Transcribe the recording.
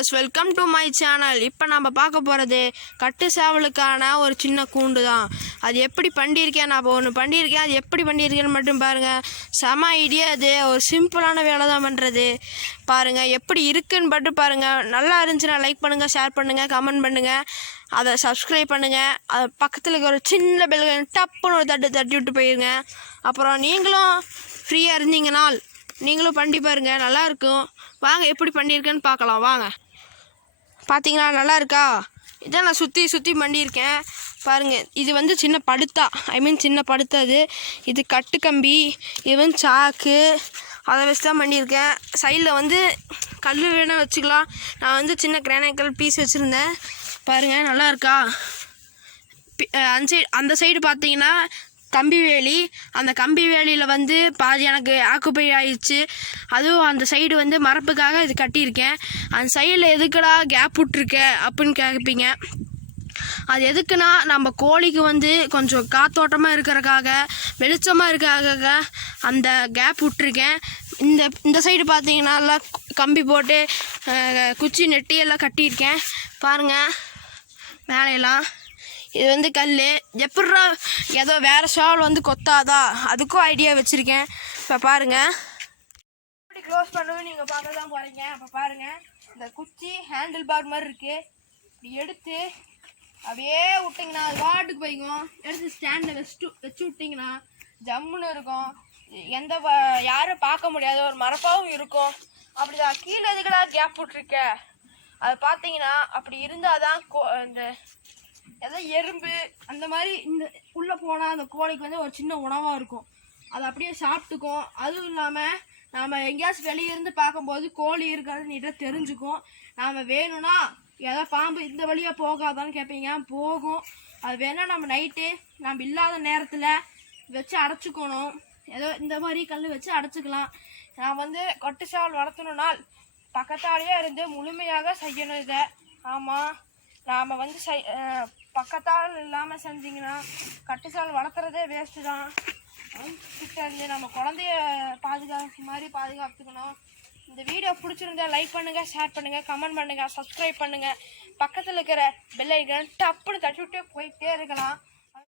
Viewers, welcome to my channel. இப்போ நம்ம பார்க்க போகிறது கட்டு சேவலுக்கான ஒரு சின்ன கூண்டு தான். அது எப்படி பண்ணியிருக்கேன், நான் ஒன்று பண்ணியிருக்கேன். அது எப்படி பண்ணியிருக்கேன்னு மட்டும் பாருங்கள். செம ஐடியா. அது ஒரு சிம்பிளான வேலை தான் பண்ணுறது. பாருங்கள் எப்படி இருக்குன்னு மட்டும் பாருங்கள். நல்லா இருந்துச்சுன்னா லைக் பண்ணுங்கள், ஷேர் பண்ணுங்கள், கமெண்ட் பண்ணுங்கள், அதை சப்ஸ்கிரைப் பண்ணுங்கள். அது பக்கத்தில் இருக்க ஒரு சின்ன பெல் டப்புன்னு ஒரு தட்டி விட்டு போயிருங்க. அப்புறம் நீங்களும் ஃப்ரீயாக இருந்தீங்கன்னா நீங்களும் பண்ணி பாருங்கள், நல்லாயிருக்கும். வாங்க எப்படி பண்ணியிருக்கேன்னு பார்க்கலாம். வாங்க. பார்த்தீங்களா, நல்லா இருக்கா? இதான் நான் சுற்றி பண்ணியிருக்கேன் பாருங்கள். இது வந்து சின்ன படுத்தா, சின்ன படுத்தா. இது கட்டு கம்பி, இது வந்து சாக்கு, அதை வச்சு தான் பண்ணியிருக்கேன். சைடில் வந்து கல் வேணால் வச்சுக்கலாம். நான் வந்து சின்ன கிரானைட் பீஸ் வச்சுருந்தேன். பாருங்கள், நல்லா இருக்கா? அந்த சைடு பார்த்தீங்கன்னா கம்பி வேலி. அந்த கம்பி வேலியில் வந்து பாதி எனக்கு ஆக்குப்பை ஆயிடுச்சு. அதுவும் அந்த சைடு வந்து மரப்புக்காக இது கட்டியிருக்கேன். அந்த சைடில் எதுக்குடா கேப் விட்ருக்க அப்படின்னு கேட்பீங்க. அது எதுக்குன்னா, நம்ம கோழிக்கு வந்து கொஞ்சம் காத்தோட்டமாக இருக்கிறக்காக, வெளிச்சமாக இருக்கிறக்காக அந்த கேப் விட்ருக்கேன். இந்த சைடு பார்த்தீங்கன்னா எல்லாம் கம்பி போட்டு குச்சி நெட்டி எல்லாம் கட்டியிருக்கேன். பாருங்கள் மேலையெல்லாம். இது வந்து கல். எப்பட்றா ஏதோ வேறு சேவல் வந்து கொத்தாதா, அதுக்கும் ஐடியா வச்சுருக்கேன். இப்போ பாருங்கள் எப்படி க்ளோஸ் பண்ணுவேன் நீங்கள் பார்க்க தான் போகிறீங்க. அப்போ பாருங்கள், இந்த குச்சி ஹேண்டில் பார் மாதிரி இருக்குது. இப்படி எடுத்து அப்படியே விட்டிங்கன்னா அது வாட்டுக்கு போய்க்கும். எடுத்து ஸ்டாண்டில் வச்சு விட்டிங்கன்னா ஜம்முன்னு இருக்கும். யாரும் பார்க்க முடியாது, ஒரு மரப்பாகவும் இருக்கும். அப்படிதான். கீழே எதுக்கடா கேப் விட்ருக்க அது பார்த்தீங்கன்னா, அப்படி இருந்தால் தான் இந்த ஏதாவது எறும்பு அந்த மாதிரி இந்த உள்ளே போனால் அந்த கோழிக்கு வந்து ஒரு சின்ன உணவாக இருக்கும். அது அப்படியே சாப்பிட்டுக்கும். அதுவும் இல்லாமல் நாம் எங்கேயாச்சும் வெளியே இருந்து பார்க்கும்போது கோழி இருக்காது நீட்டாக தெரிஞ்சுக்கும். நாம் வேணும்னா ஏதாவது பாம்பு இந்த வழியாக போகாதான்னு கேட்பீங்க, போகும். அது வேணால் நம்ம நைட்டு நம்ம இல்லாத நேரத்தில் வச்சு அடைச்சிக்கணும். ஏதோ இந்த மாதிரி கல் வச்சு அடைச்சிக்கலாம். நான் வந்து கட்டு சேவல் வளர்த்தணும்னால் பக்கத்தாலேயே இருந்து முழுமையாக செய்யணும் இதை. ஆமாம், நாம் வந்து பக்கத்தால் இல்லாமல் செஞ்சிங்கன்னா கட்டு சேவல் வளர்க்குறதே வேஸ்ட்டு தான். கிட்ட இருந்து நம்ம குழந்தைய பாதுகாப்பு மாதிரி பாதுகாத்துக்கணும். இந்த வீடியோ பிடிச்சிருந்தா லைக் பண்ணுங்கள், ஷேர் பண்ணுங்கள், கமெண்ட் பண்ணுங்கள், சப்ஸ்கிரைப் பண்ணுங்கள். பக்கத்தில் இருக்கிற பெல் ஐக்கான் டப்புன்னு தட்டி விட்டே போயிட்டே இருக்கலாம்.